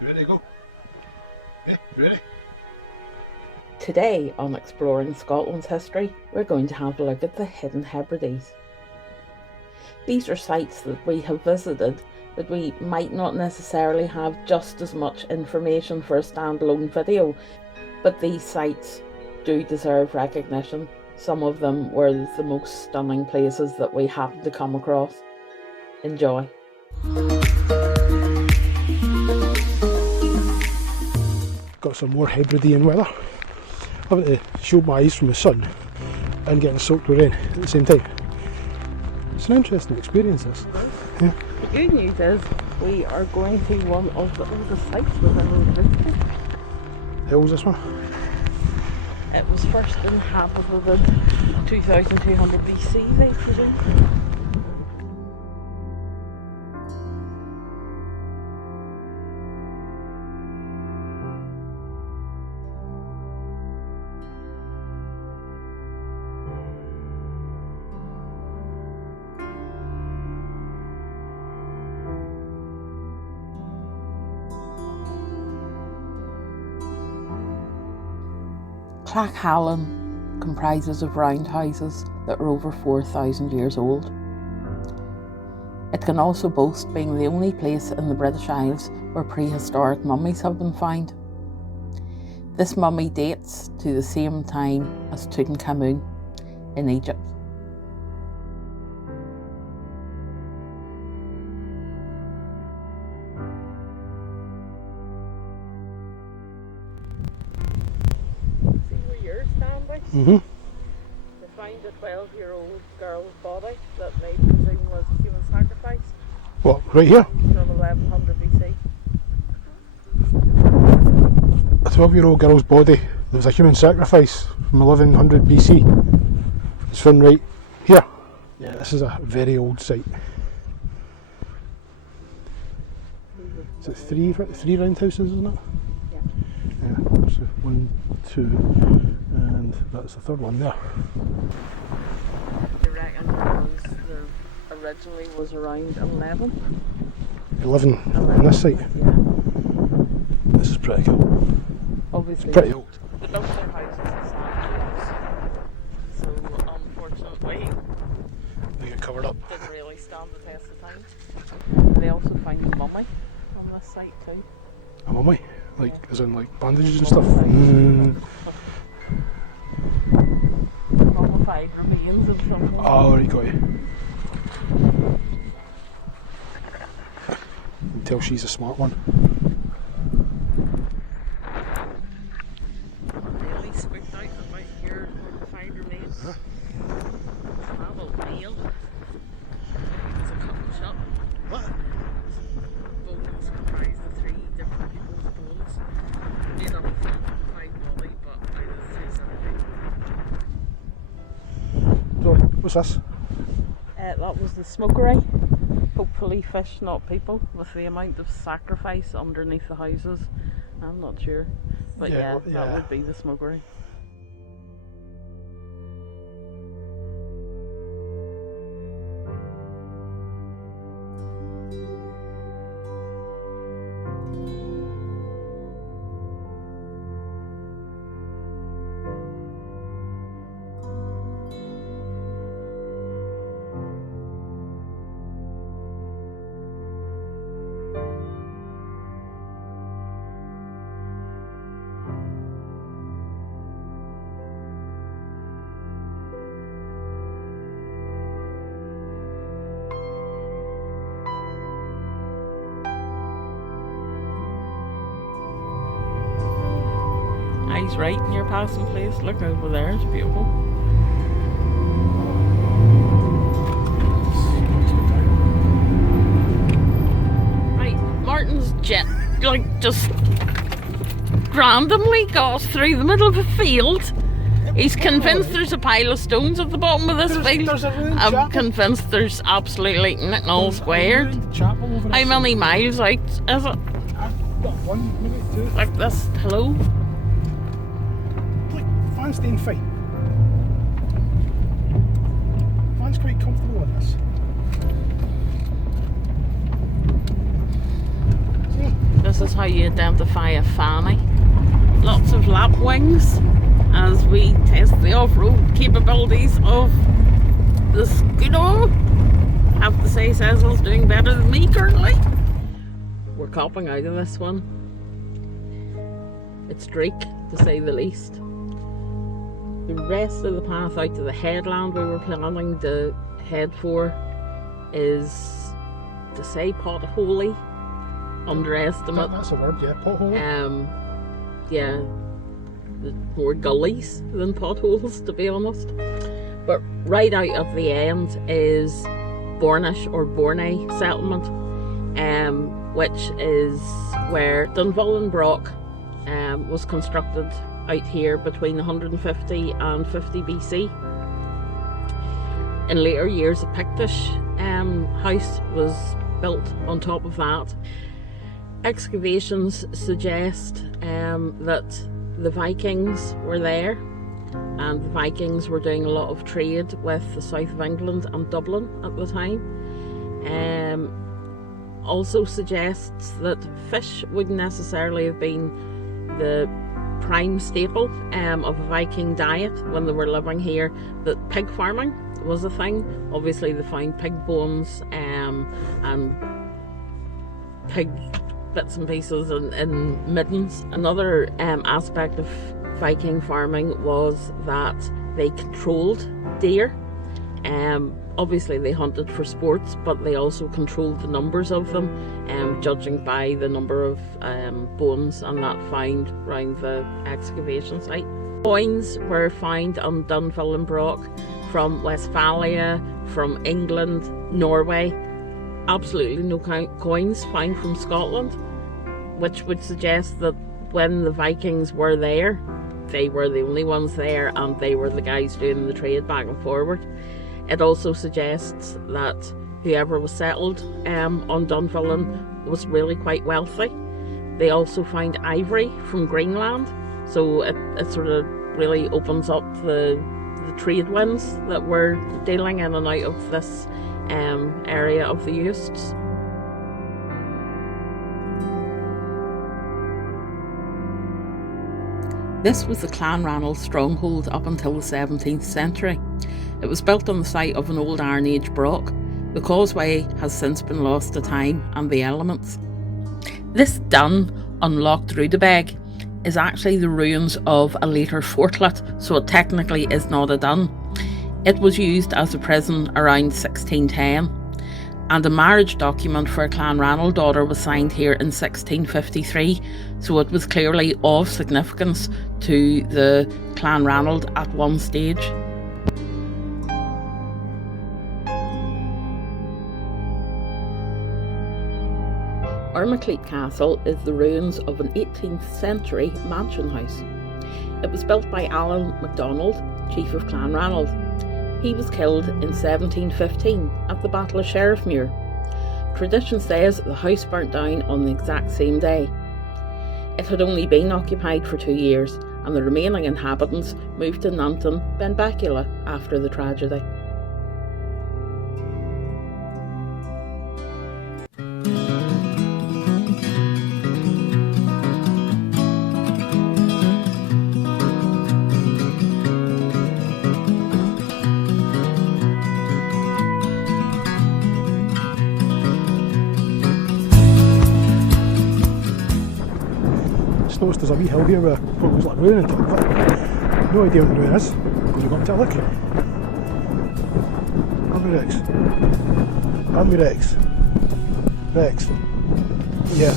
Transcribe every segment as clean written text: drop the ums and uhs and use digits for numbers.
Ready to go? Yeah, ready? Today on Exploring Scotland's History, we're going to have a look at the hidden Hebrides. These are sites that we have visited that we might not necessarily have just as much information for a standalone video, but these sites do deserve recognition. Some of them were the most stunning places that we happened to come across. Enjoy. Got some more Hebridean weather. Having to shield my eyes from the sun and getting soaked with rain at the same time. It's an interesting experience, this. Yeah. The good news is we are going to one of the oldest sites within Uist. How old is this one? It was first inhabited 2200 BC, they presume. Cladh Hallan comprises of round houses that are over 4,000 years old. It can also boast being the only place in the British Isles where prehistoric mummies have been found. This mummy dates to the same time as 𝕳𝖎𝖘 in Egypt. Mm-hmm. They found a 12-year-old girl's body that they presume was a human sacrifice. What, right here? From 1100 BC. A 12-year-old girl's body that was a human sacrifice from 1100 BC. It's found right here. Yeah, this is a very old site. Is it three round houses, isn't it? Yeah. Yeah, so 1, 2, and that's the third one there. They reckon there originally was around 11. 11 on this site? Yeah. This is pretty cool. Obviously. It's pretty old. They built their houses in sand dunes, so unfortunately They get covered up. didn't really stand the test of time. They also found a mummy on this site too. A mummy? Like, as in like bandages and stuff? Mummified remains of something. Oh, right, got you. You can tell she's a smart one. Really squeaked out about your mummified remains. 𝕳𝖊𝖇𝖗𝖎𝖏. It's a cotton shop. What? Bones comprised of 3 different people's bones, made up of 5 body, but out of 3 centimetres. So, what's this? That was the 𝕬𝖎𝖉. Hopefully fish, not people, with the amount of sacrifice underneath the houses. I'm not sure, but yeah, that would be the 𝕬𝖎𝖉. Eyes right in your passing place. Look over there, it's beautiful. Right, Martin's jet, like, just randomly goes through the middle of a field. He's convinced there's a pile of stones at the bottom of this field. I'm convinced there's absolutely nothing all squared. How many miles out is it? One, maybe 2. Like this, hello? Like, fans staying fine. Fans quite comfortable in this. See? This this is how you identify a fanny. Lots of lapwings as we test the off-road capabilities of the Scudo. Have to say Cecil's doing better than me currently. We're copping out of this one. It's Drake, to say the least. The rest of the path out to the headland we were planning to head for is, to say potholy, underestimate. That's a word, yeah, pothole. Yeah, more gullies than potholes, to be honest. But right out of the end is Bornais or Bornais settlement, which is where 𝕳𝖊𝖗𝖓𝖊𝖓 was constructed out here between 150 and 50 BC. In later years, a Pictish house was built on top of that. Excavations suggest that the Vikings were there, and the Vikings were doing a lot of trade with the south of England and Dublin at the time. Also suggests that fish wouldn't necessarily have been the prime staple of a Viking diet when they were living here, that pig farming was a thing. Obviously they found pig bones and pig bits and pieces in middens. Another aspect of Viking farming was that they controlled deer. Obviously they hunted for sports, but they also controlled the numbers of them, judging by the number of bones and that found around the excavation site. Coins were found on 𝕳𝖊𝖗𝖓𝖃 from Westphalia, from England, Norway. Absolutely no coins found from Scotland, which would suggest that when the Vikings were there, they were the only ones there and they were the guys doing the trade back and forward. It also suggests that whoever was settled on 𝕳𝖊𝖗 was really quite wealthy. They also find ivory from Greenland, so it sort of really opens up the trade winds that were dealing in and out of this area of the Uists. This was the Clanranald stronghold up until the 17th century. It was built on the site of an old Iron Age broch. The causeway has since been lost to time and the elements. This dun on 𝕳𝖊𝖇𝖗𝖎𝖊𝖓 is actually the ruins of a later fortlet, so it technically is not a dun. It was used as a prison around 1610, and a marriage document for a Clanranald daughter was signed here in 1653, so it was clearly of significance to the Clanranald at one stage. Ormacleit Castle is the ruins of an 18th century mansion house. It was built by Alan MacDonald, chief of Clanranald. He was killed in 1715 at the Battle of Sherriffmuir. Tradition says the house burnt down on the exact same day. It had only been occupied for 2 years, and the remaining inhabitants moved to 𝕳𝖊𝖇𝖗𝖎𝖊𝖓 after the tragedy. Noticed there's a wee hill here with what looks like ruin on top of it. No idea what the ruin is. I'm going to go up to have a look. Rex. Yeah.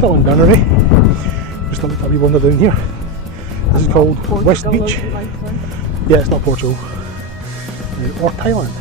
Still in Berneray. Just looked at a wee wander down here. This is called West Beach. Yeah, it's not Portugal. Or Thailand.